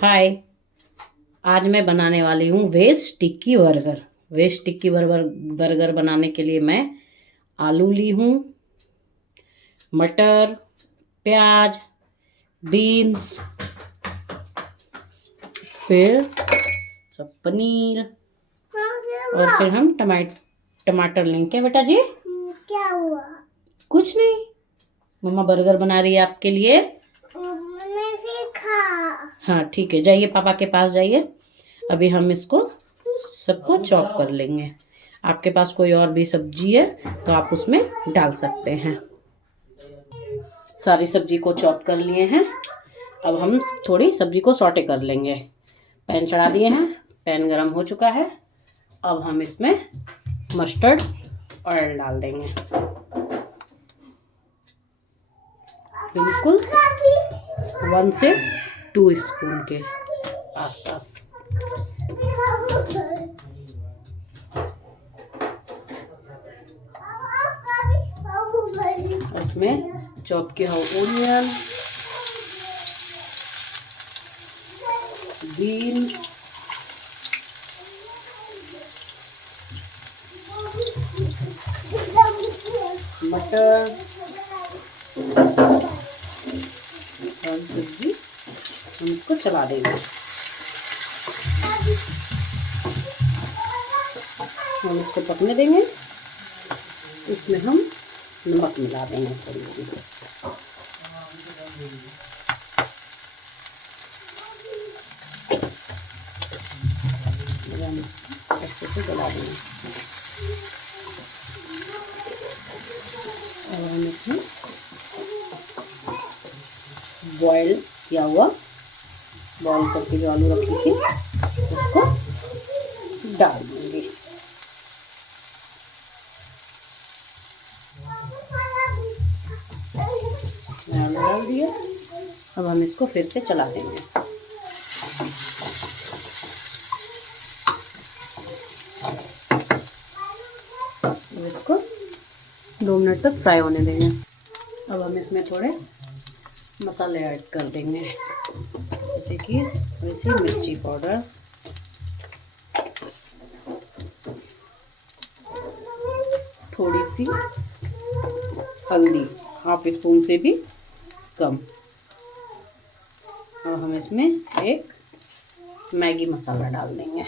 हाय। आज मैं बनाने वाली हूँ वेज टिक्की बर्गर। वेज टिक्की बर्गर बनाने के लिए मैं आलू ली हूँ, मटर, प्याज, बीन्स, फिर सब पनीर और फिर हम टमाटर लेंगे। क्या बेटा जी? क्या हुआ? कुछ नहीं, मम्मा बर्गर बना रही है आपके लिए। मैंने सीखा। हाँ ठीक है, जाइए पापा के पास जाइए। अभी हम इसको सबको चॉप कर लेंगे। आपके पास कोई और भी सब्जी है तो आप उसमें डाल सकते हैं। सारी सब्जी को चॉप कर लिए हैं। अब हम थोड़ी सब्जी को सॉटे कर लेंगे। पैन चढ़ा दिए हैं, पैन गरम हो चुका है। अब हम इसमें मस्टर्ड ऑयल डाल देंगे, बिल्कुल 1 से 2 स्पून के आसपास। इसमें चॉप किया हुआ ओनियन, बीन, मटर और सब्जी हम इसको चला देंगे। हम इसको पकने देंगे। इसमें हम नमक मिला देंगे थोड़ी सी। अच्छे से गला देंगे। और हम इसमें बॉयल किया हुआ, बॉयल करके जो आलू रखी थी उसको डाल देंगे। आलू डाल दिए। अब हम इसको फिर से चला देंगे। इसको 2 मिनट तक फ्राई होने देंगे। अब हम इसमें थोड़े मसाले ऐड कर देंगे, जैसे कि थोड़ी सी मिर्ची पाउडर, थोड़ी सी हल्दी, हाफ स्पून से भी कम। और हम इसमें एक मैगी मसाला डाल देंगे।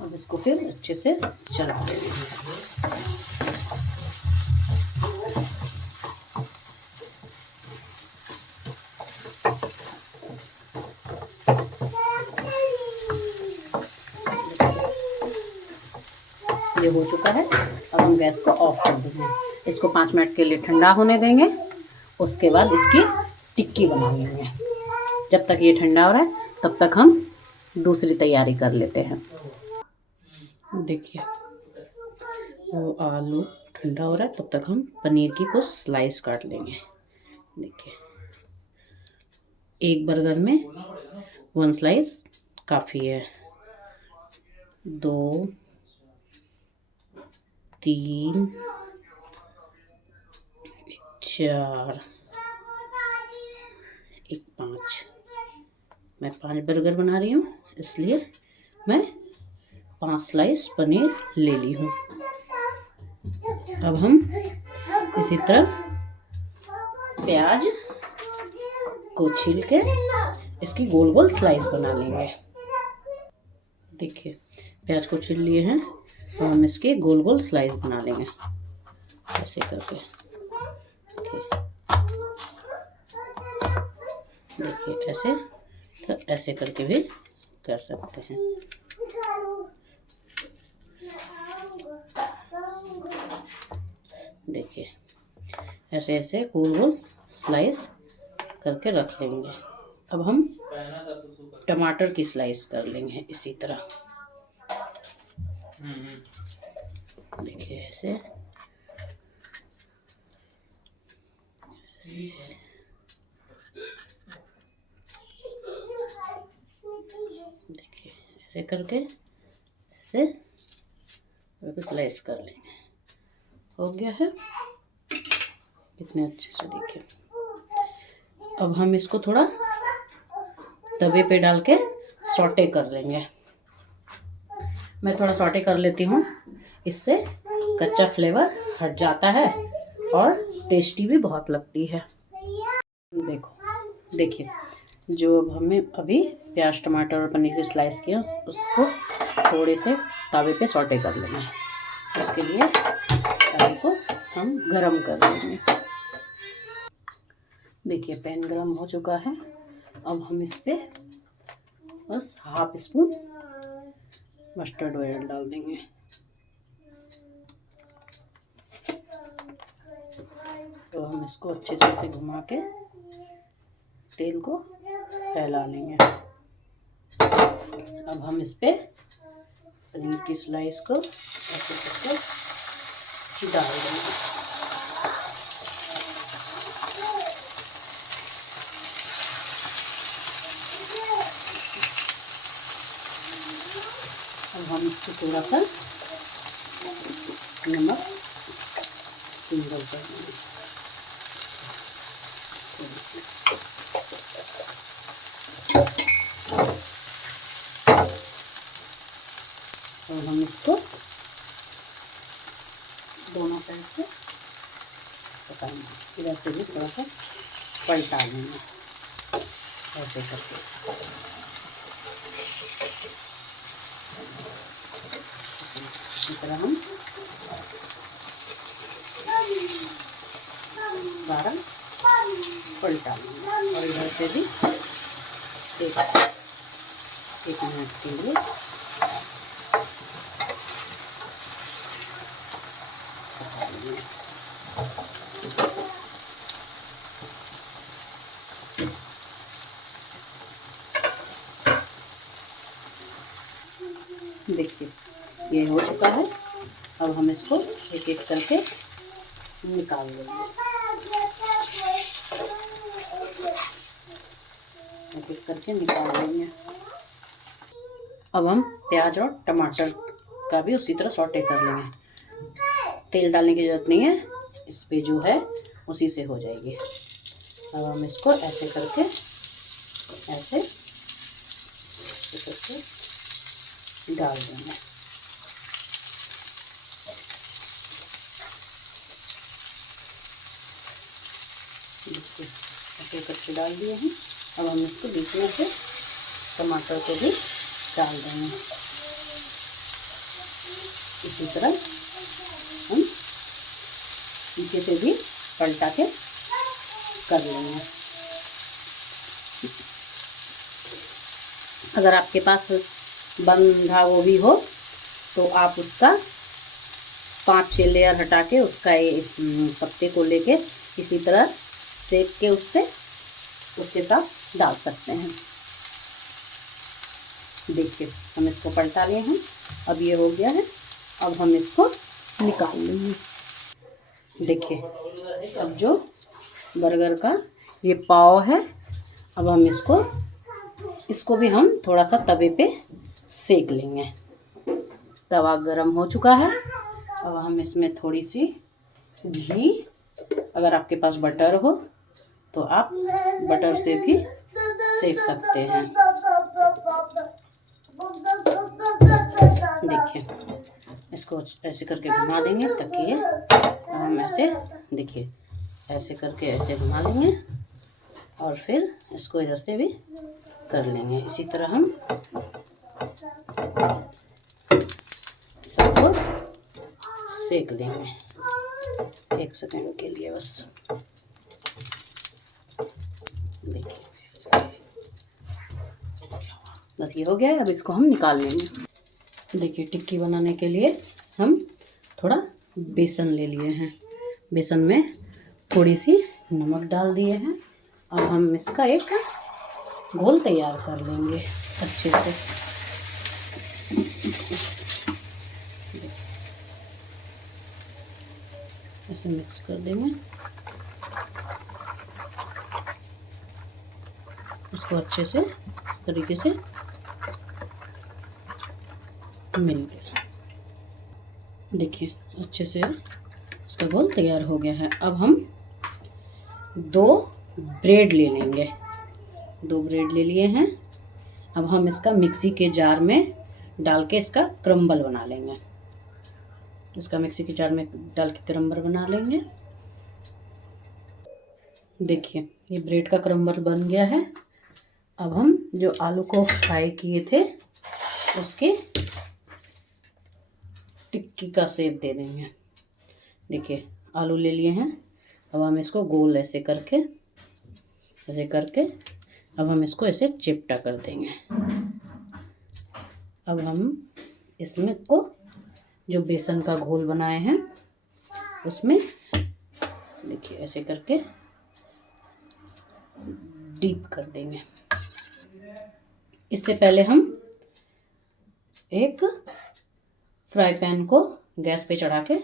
अब इसको फिर अच्छे से चला देंगे। ये हो चुका है। अब हम गैस को ऑफ कर देंगे। इसको 5 मिनट के लिए ठंडा होने देंगे। उसके बाद इसकी टिक्की बना लेंगे। जब तक ये ठंडा हो रहा है तब तक हम दूसरी तैयारी कर लेते हैं। देखिए वो आलू ठंडा हो रहा है, तब तक हम पनीर की कुछ स्लाइस काट लेंगे। देखिए एक बर्गर में 1 स्लाइस काफ़ी है। 2, 3, 4, 5। मैं 5 बर्गर बना रही हूँ, इसलिए मैं 5 स्लाइस पनीर ले ली हूँ। अब हम इसी तरह प्याज को छील के इसकी गोल गोल स्लाइस बना लेंगे। देखिए प्याज को छील लिए हैं और हम इसके गोल गोल स्लाइस बना लेंगे ऐसे करके। देखिए ऐसे, तो ऐसे करके भी कर सकते हैं। देखिए ऐसे ऐसे गोल गोल स्लाइस करके रख लेंगे। अब हम टमाटर की स्लाइस कर लेंगे इसी तरह। देखिए ऐसे ऐसे करके ऐसे स्लाइस कर लेंगे। हो गया है, कितने अच्छे से देखिए। अब हम इसको थोड़ा तवे पे डाल के सॉटे कर लेंगे। मैं थोड़ा सॉटे कर लेती हूँ, इससे कच्चा फ्लेवर हट जाता है और टेस्टी भी बहुत लगती है। देखिए जो अब हमें अभी प्याज टमाटर और पनीर की स्लाइस किया उसको थोड़े से तवे पे सॉटे कर लेना है। उसके लिए तवे को हम गरम कर लेंगे। देखिए पैन गरम हो चुका है। अब हम इस पे बस हाफ स्पून मस्टर्ड ऑयल डाल देंगे। तो हम इसको अच्छे से ऐसे घुमा के तेल को फैला लेंगे। अब हम इस पे पनीर की स्लाइस को ऐसे करके डाल देंगे। अब हम इसको थोड़ा सा नमक स्प्रिंकल कर देंगे। और हम इसको दोनों साइड से पकाएंगे। फिर ऐसे भी थोड़ा सा पलटा लेंगे ऐसे करके। इस तरह हम सारा पलटा लेंगे और इधर से भी एक मिनट के लिए पका लेंगे। देखिए ये हो चुका है। अब हम इसको एक एक करके निकाल लेंगे। एक एक करके निकाल लेंगे। अब हम प्याज और टमाटर का भी उसी तरह सॉटे कर लेंगे। तेल डालने की ज़रूरत नहीं है, इस पे जो है उसी से हो जाएगी। अब हम इसको ऐसे करके ऐसे करके डाल देंगे। ऐसे करके डाल दिए हैं। अब हम इसको बीच में से टमाटर को भी डाल देंगे। इसी तरह हम पीछे से भी पलटा के कर लेंगे। अगर आपके पास बंधा गोभी हो तो आप उसका 5-6 लेयर हटा के उसका पत्ते को लेके इसी तरह सेक के उसके साथ डाल सकते हैं। देखिए हम इसको पलटा लिए हैं। अब ये हो गया है। अब हम इसको निकाल लेंगे। देखिए अब जो बर्गर का ये पाव है, अब हम इसको भी हम थोड़ा सा तवे पे सेक लेंगे। तवा गरम हो चुका है। अब हम इसमें थोड़ी सी घी, अगर आपके पास बटर हो तो आप बटर से भी सेक सकते हैं। देखिए इसको ऐसे करके घुमा देंगे ताकि ये हम ऐसे देखिए ऐसे करके ऐसे घुमा लेंगे और फिर इसको इधर से भी कर लेंगे। इसी तरह हम सबको सेक लेंगे 1 सेकंड के लिए बस। देखिए बस ये हो गया है। अब इसको हम निकाल लेंगे। देखिए टिक्की बनाने के लिए हम थोड़ा बेसन ले लिए हैं। बेसन में थोड़ी सी नमक डाल दिए हैं। अब हम इसका एक घोल तैयार कर लेंगे अच्छे से। ऐसे मिक्स कर देंगे। इसको अच्छे से इस तरीके से मिल गया। देखिए अच्छे से इसका घोल तैयार हो गया है। अब हम 2 ब्रेड ले लेंगे। 2 ब्रेड ले लिए हैं। अब हम इसका मिक्सी के जार में डाल के इसका क्रम्बल बना लेंगे। इसका मिक्सी के जार में डाल के क्रम्बल बना लेंगे। देखिए ये ब्रेड का क्रम्बल बन गया है। अब हम जो आलू को फ्राई किए थे उसके टिक्की का शेप दे देंगे। देखिए आलू ले लिए हैं। अब हम इसको गोल ऐसे करके अब हम इसको ऐसे चिपटा कर देंगे। अब हम इसमें को जो बेसन का घोल बनाए हैं उसमें देखिए ऐसे करके डीप कर देंगे। इससे पहले हम एक फ्राई पैन को गैस पे चढ़ा के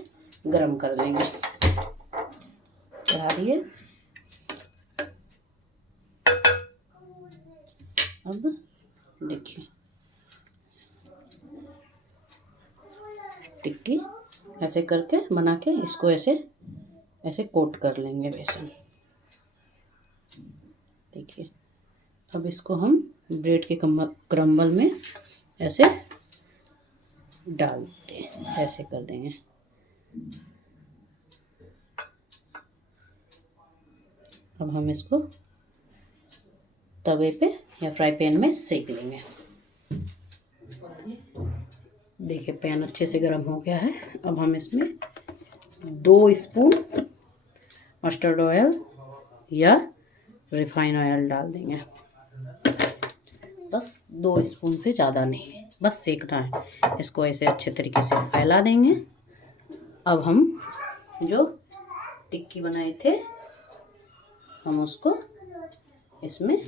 गरम कर देंगे। चढ़ा दिए। अब देखिए टिक्की ऐसे करके बना के इसको ऐसे कोट कर लेंगे बेसन। देखिए अब इसको हम ब्रेड के क्रम्बल में ऐसे डालते ऐसे कर देंगे। अब हम इसको तवे पे या फ्राई पैन में सेक लेंगे। देखिए पैन अच्छे से गर्म हो गया है। अब हम इसमें 2 स्पून मस्टर्ड ऑयल या रिफाइन ऑयल डाल देंगे। बस 2 स्पून से ज़्यादा नहीं, बस सेकना है। इसको ऐसे अच्छे तरीके से फैला देंगे। अब हम जो टिक्की बनाए थे हम उसको इसमें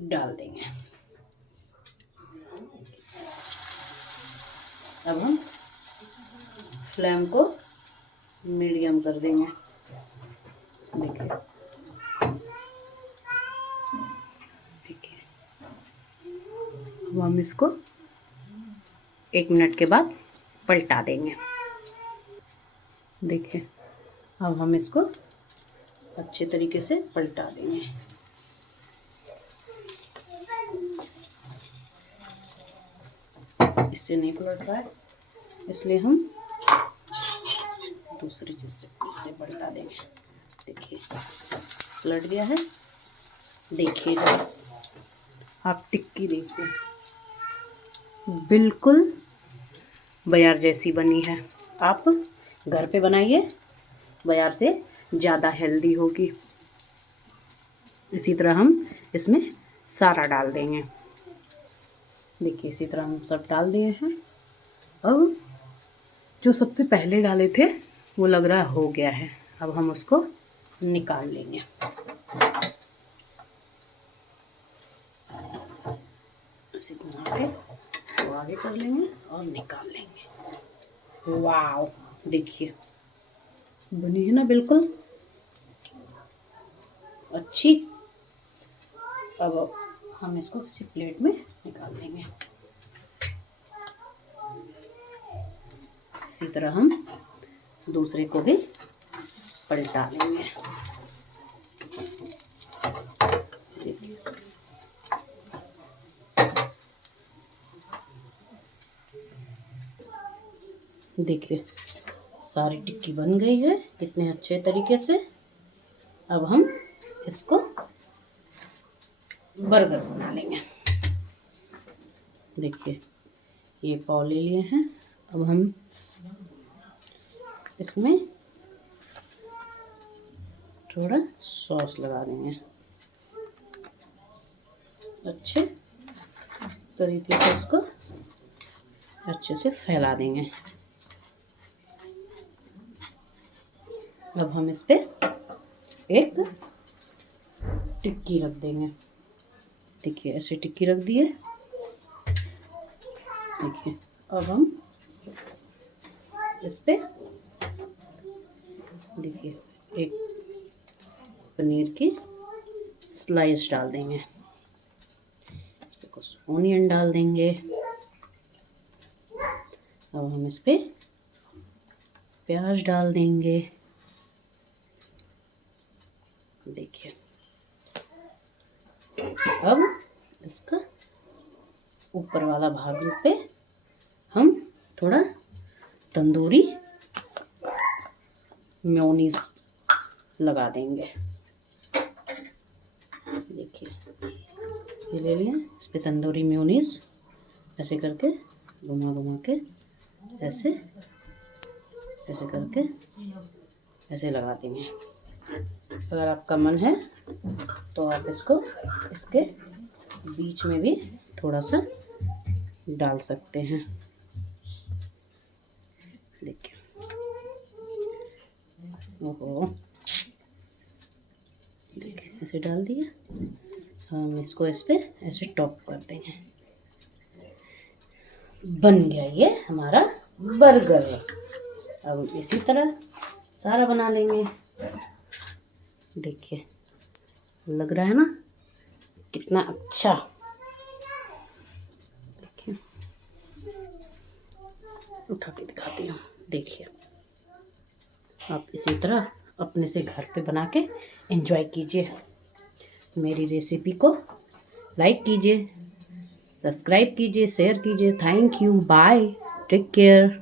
डाल देंगे। अब हम फ्लेम को मीडियम कर देंगे। देखिए अब हम इसको 1 मिनट के बाद पलटा देंगे। देखिए अब हम इसको अच्छे तरीके से पलटा देंगे। इससे नहीं पलट रहा है इसलिए हम दूसरी चीज से इससे पलटा देंगे। देखिए पलट गया है। देखिए जब आप टिक्की देखिए बिल्कुल बाजार जैसी बनी है। आप घर पे बनाइए, बाजार से ज़्यादा हेल्दी होगी। इसी तरह हम इसमें सारा डाल देंगे। देखिए इसी तरह हम सब डाल दिए हैं। अब जो सबसे पहले डाले थे वो लग रहा हो गया है। अब हम उसको निकाल लेंगे। इसे घुमा के तो आगे कर लेंगे और निकाल लेंगे। वाव देखिए बनी है ना बिल्कुल अच्छी। अब हम इसको किसी प्लेट में निकाल लेंगे। इसी तरह हम दूसरे को भी पलटा लेंगे। देखिए सारी टिक्की बन गई है कितने अच्छे तरीके से। अब हम इसको बर्गर बना लेंगे। देखिए ये पाव ले लिए हैं। अब हम इसमें थोड़ा सॉस लगा देंगे। अच्छे तरीके से इसको अच्छे से फैला देंगे। अब हम इस पे एक टिक्की रख देंगे। देखिए ऐसे टिक्की रख दिए। देखिए अब हम इस पे देखिए एक पनीर की स्लाइस डाल देंगे। इस पे कुछ ऑनियन डाल देंगे। अब हम इस पे प्याज डाल देंगे। देखिए, अब इसका ऊपर वाला भाग पे हम थोड़ा तंदूरी मेयोनीज लगा देंगे। देखिए, ये ले लिया, इस पे तंदूरी मेयोनीज ऐसे करके घुमा घुमा के ऐसे ऐसे करके ऐसे लगा देंगे। अगर आपका मन है तो आप इसको इसके बीच में भी थोड़ा सा डाल सकते हैं। देखिए, ओहो, देखिए ऐसे डाल दिया। हम इसको इस पे ऐसे टॉप कर देंगे। बन गया ये हमारा बर्गर। अब इसी तरह सारा बना लेंगे। देखिए, लग रहा है ना कितना अच्छा। देखिए, उठा के दिखाती हूँ। देखिए, आप इसी तरह अपने से घर पे बना के एंजॉय कीजिए। मेरी रेसिपी को लाइक कीजिए, सब्सक्राइब कीजिए, शेयर कीजिए। Thank you, bye, take care.